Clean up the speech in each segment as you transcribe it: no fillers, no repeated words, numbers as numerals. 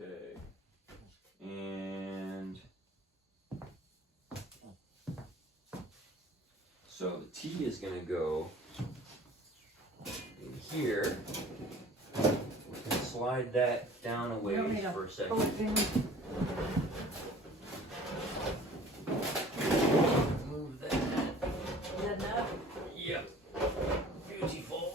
Okay. And so the T is going to go in here. We can slide that down a ways for a second. Move that. Is that enough? Yep. Beautiful.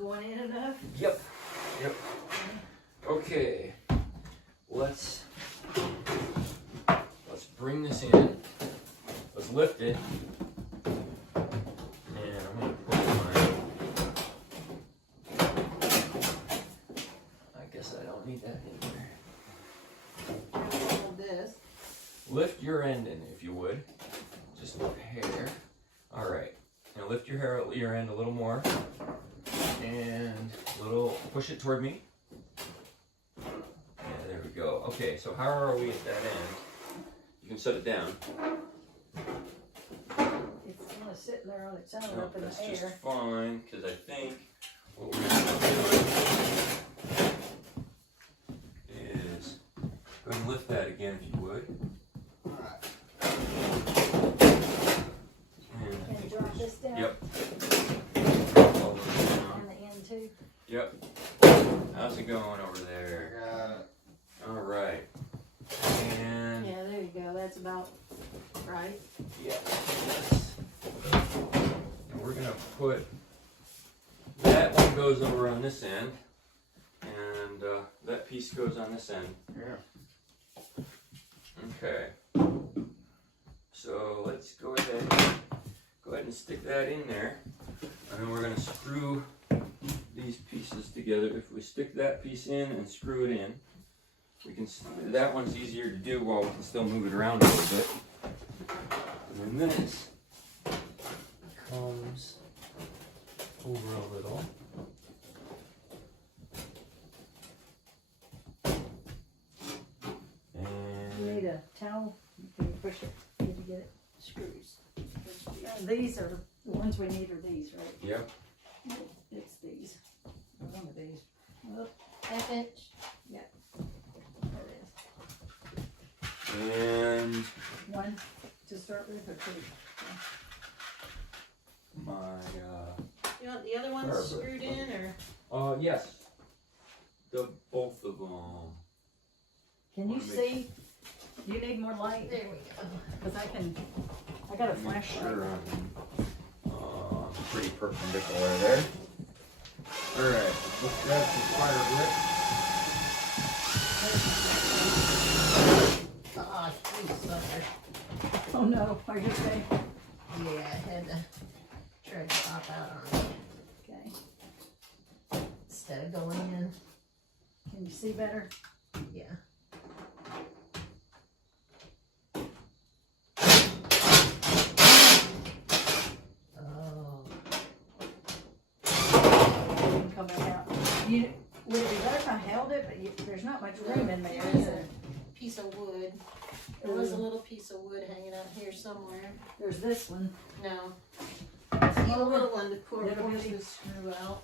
Going in enough? Yep. Yep. Okay. Let's bring this in. Let's lift it. And I'm gonna put I guess I don't need that in there. Hold this. Lift your end in, if you would. Just a hair. All right. Now lift your end a little more. And push it toward me. Yeah, there we go. Okay, so how are we at that end? You can set it down. It's kind of sitting there on its own No, up in the that's air. just fine, because I think what we're going to do is go ahead and lift that again, if you would. And drop this down. Yep. Too. Yep. How's it going over there? All right. And yeah, there you go. That's about right. Yeah. And we're gonna put that one goes over on this end, and that piece goes on this end. Yeah. Okay. So let's go ahead and stick that in there, and then we're gonna screw these pieces together. If we stick that piece in and screw it in, we can. That one's easier to do while we can still move it around a little bit. And then this comes over a little. And You need a towel. You can push it. You need to get it. Screws. These are the ones we need. Are these right? Yep. It's these. One of these. Oh, half inch. Yeah. There it is. And One to start with, or two? my You want the other ones Perfect. screwed in, or? yes. Both of them. Can you Wanna make- see? Do you need more light? There we go. Because I got a Make flashlight. sure I'm pretty perpendicular there. Alright, let's grab some fire Ah, you sucker. Oh no, are you okay? Yeah, I had to try to pop out on me Okay. instead of going in. Can you see better? Yeah. Oh. You can come back out. Would it be better if I held it? But there's not much room in there, is there? Piece of wood. There was a little piece of wood hanging out here somewhere. There's this one. No. See the little one to pour Little force bitty. the screw out.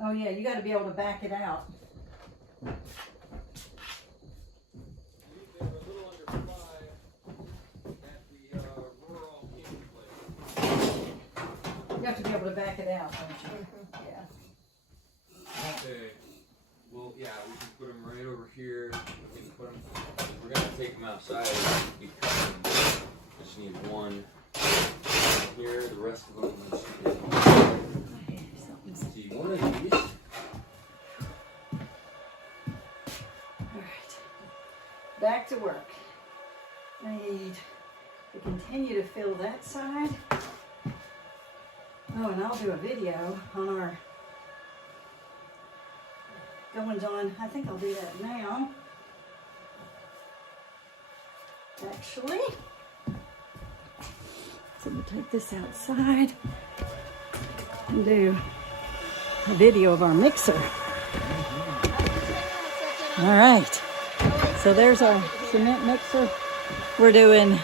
Oh yeah, you got to be able to back it out. You have to be able to back it out, don't you? Yeah. Okay. Well, yeah, we can put them right over here. We can put them. We're gonna take them outside because I just need one here. The rest of them. Let's see, one of these. All right. Back to work. I need to continue to fill that side. Oh, and I'll do a video on our goings on. I think I'll do that now. Actually, so we'll take this outside and do a video of our mixer. All right, so there's our cement mixer. We're doing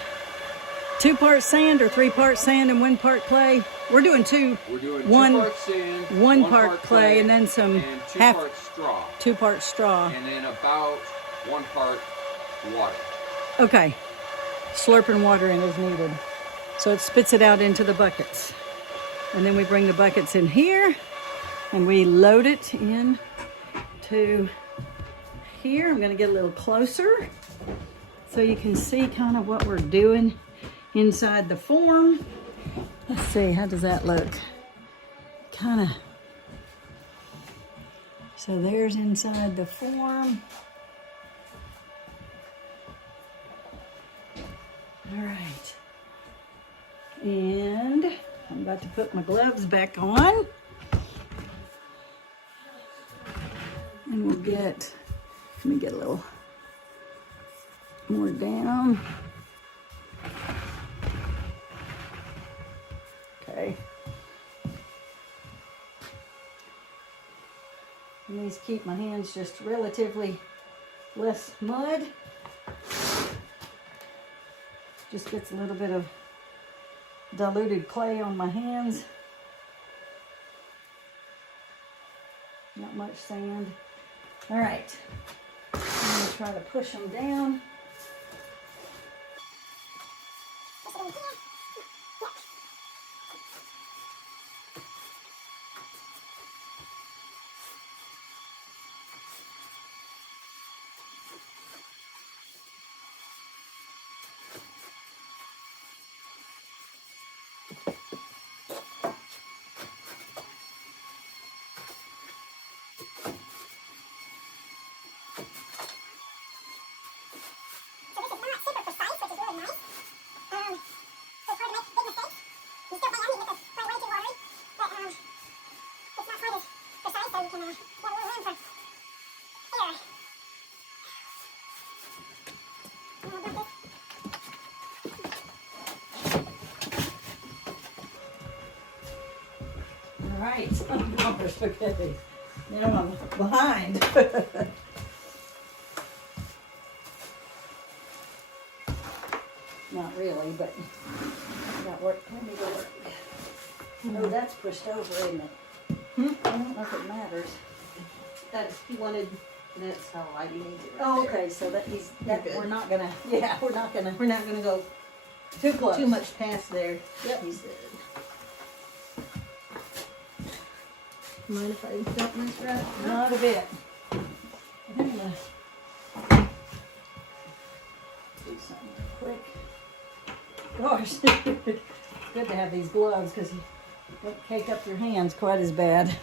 2 parts sand or 3 parts sand and 1 part clay. We're doing two. We're doing one, 2 parts sand, 1 part clay, and then some and 2 half parts straw. 2 parts straw. And then about 1 part water. Okay, slurping water in as needed. So it spits it out into the buckets. And then we bring the buckets in here and we load it in to here. I'm gonna get a little closer so you can see kind of what we're doing inside the form. Let's see, how does that look? Kind of. So there's inside the form. All right. And I'm about to put my gloves back on. And we'll get, let me get a little more down. Okay. And these keep my hands just relatively less mud. Just gets a little bit of diluted clay on my hands. Not much sand. All right. I'm going to try to push them down. Right, I'm going spaghetti. Now I'm behind. Not really, but I got work. Let me go work. Oh, that's pushed over, isn't it? I don't know if it matters. That's, he wanted, that's how wide he needs it. Oh, okay, so that he's, that, You're good. we're not gonna, yeah, we're not gonna, We're not gonna go too close. too much past there. Yep. He said. Mind if I don't mess around? Not a bit. I'm gonna do something real quick. Gosh, it's good to have these gloves because you don't cake up your hands quite as bad.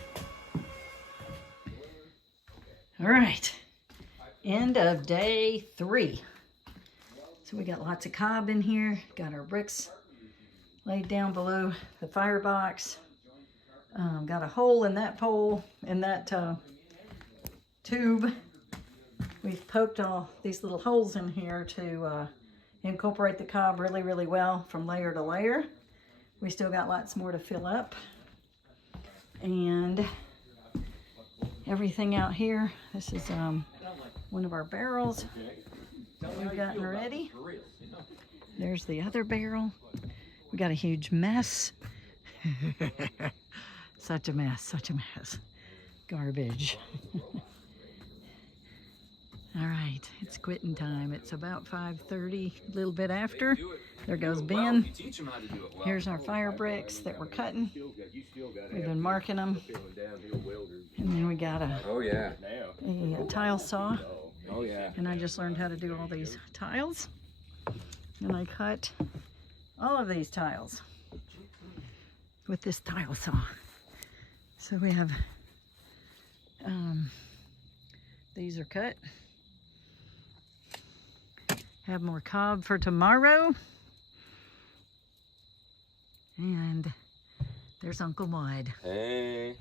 All right, end of day 3. So we got lots of cob in here. Got our bricks laid down below the firebox. Got a hole in that pole, in that tube. We've poked all these little holes in here to incorporate the cob really, really well from layer to layer. We still got lots more to fill up. And everything out here, this is one of our barrels that we've gotten ready. There's the other barrel. We got a huge mess. Such a mess, such a mess. Garbage. All right, it's quitting time. It's about 5:30, a little bit after. There goes Ben. Here's our fire bricks that we're cutting. We've been marking them. And then we got a tile saw. Oh yeah. And I just learned how to do all these tiles. And I cut all of these tiles with this tile saw. So we have, these are cut. Have more cob for tomorrow. And there's Uncle Mud. Hey.